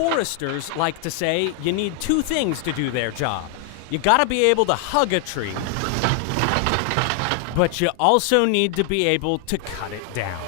Foresters like to say you need two things to do their job. You gotta be able to hug a tree, but you also need to be able to cut it down.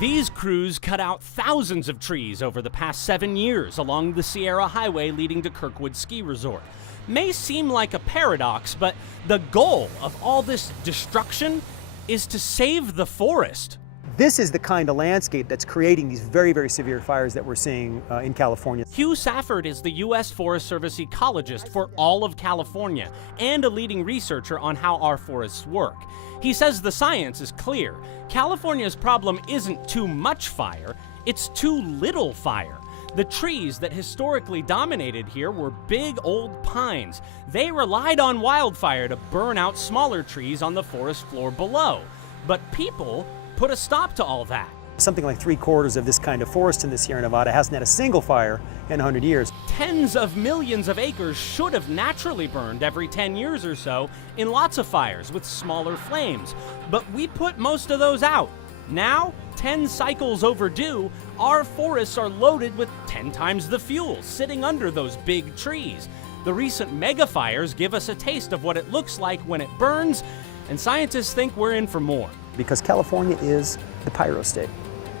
These crews cut out thousands of trees over the past 7 years along the Sierra Highway leading to Kirkwood Ski Resort. May seem like a paradox, but the goal of all this destruction is to save the forest. This is the kind of landscape that's creating these very, very severe fires that we're seeing in California. Hugh Safford is the U.S. Forest Service ecologist for all of California and a leading researcher on how our forests work. He says the science is clear. California's problem isn't too much fire, it's too little fire. The trees that historically dominated here were big old pines. They relied on wildfire to burn out smaller trees on the forest floor below. But people put a stop to all that. Something like 3/4 of this kind of forest in the Sierra Nevada hasn't had a single fire in 100 years. Tens of millions of acres should have naturally burned every 10 years or so in lots of fires with smaller flames. But we put most of those out. Now, 10 cycles overdue, our forests are loaded with 10 times the fuel sitting under those big trees. The recent mega fires give us a taste of what it looks like when it burns, and scientists think we're in for more. Because California is the pyro-state,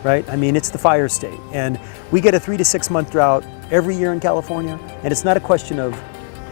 right? I mean, it's the fire state. And we get a 3 to 6 month drought every year in California, and it's not a question of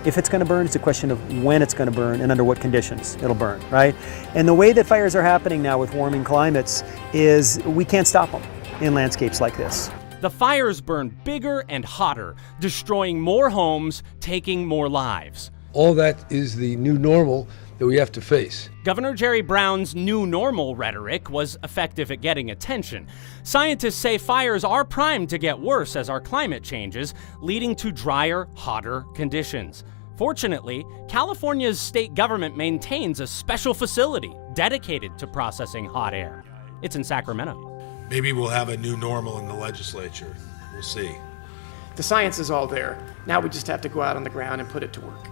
if it's going to burn, it's a question of when it's going to burn and under what conditions it'll burn, right? And the way that fires are happening now with warming climates is we can't stop them in landscapes like this. The fires burn bigger and hotter, destroying more homes, taking more lives. All that is the new normal that we have to face. Governor Jerry Brown's new normal rhetoric was effective at getting attention. Scientists say fires are primed to get worse as our climate changes, leading to drier, hotter conditions. Fortunately, California's state government maintains a special facility dedicated to processing hot air. It's in Sacramento. Maybe we'll have a new normal in the legislature. We'll see. The science is all there. Now we just have to go out on the ground and put it to work.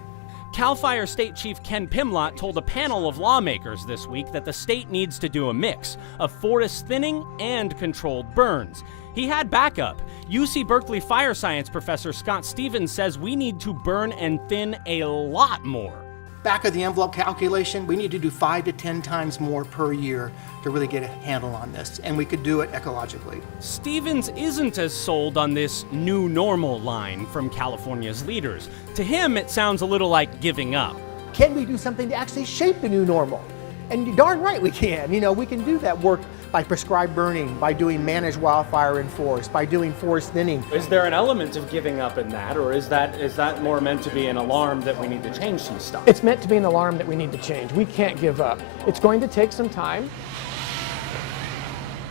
CAL FIRE State Chief Ken Pimlott told a panel of lawmakers this week that the state needs to do a mix of forest thinning and controlled burns. He had backup. UC Berkeley fire science professor Scott Stevens says we need to burn and thin a lot more. Back of the envelope calculation, we need to do 5 to 10 times more per year to really get a handle on this, and we could do it ecologically. Stevens isn't as sold on this new normal line from California's leaders. To him, it sounds a little like giving up. Can we do something to actually shape the new normal? And you're darn right we can. You know, we can do that work by prescribed burning, by doing managed wildfire in forest, by doing forest thinning. Is there an element of giving up in that, or is that more meant to be an alarm that we need to change some stuff? It's meant to be an alarm that we need to change. We can't give up. It's going to take some time.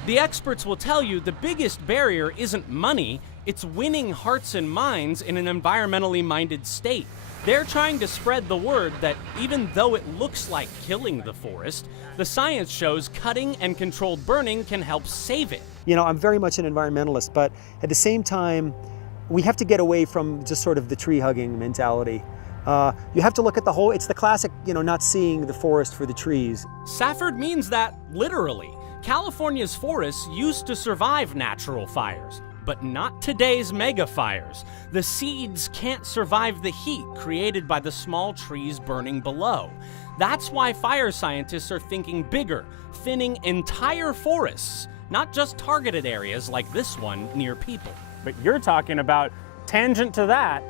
The experts will tell you the biggest barrier isn't money, it's winning hearts and minds in an environmentally minded state. They're trying to spread the word that even though it looks like killing the forest, the science shows cutting and controlled burning can help save it. You know, I'm very much an environmentalist, but at the same time, we have to get away from just sort of the tree hugging mentality. You have to look at the whole, it's the classic, not seeing the forest for the trees. Safford means that literally. California's forests used to survive natural fires, but not today's mega fires. The seeds can't survive the heat created by the small trees burning below. That's why fire scientists are thinking bigger, thinning entire forests, not just targeted areas like this one near people. But you're talking about, tangent to that,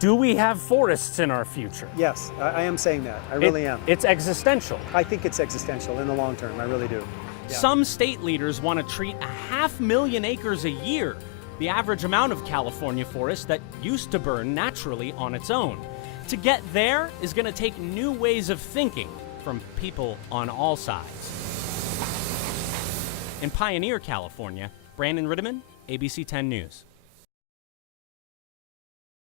do we have forests in our future? Yes, I am saying that. I really am. It's existential. I think it's existential in the long term. I really do. Yeah. Some state leaders want to treat 500,000 acres a year, the average amount of California forest that used to burn naturally on its own. To get there is going to take new ways of thinking from people on all sides. In Pioneer, California, Brandon Ritteman, ABC 10 News.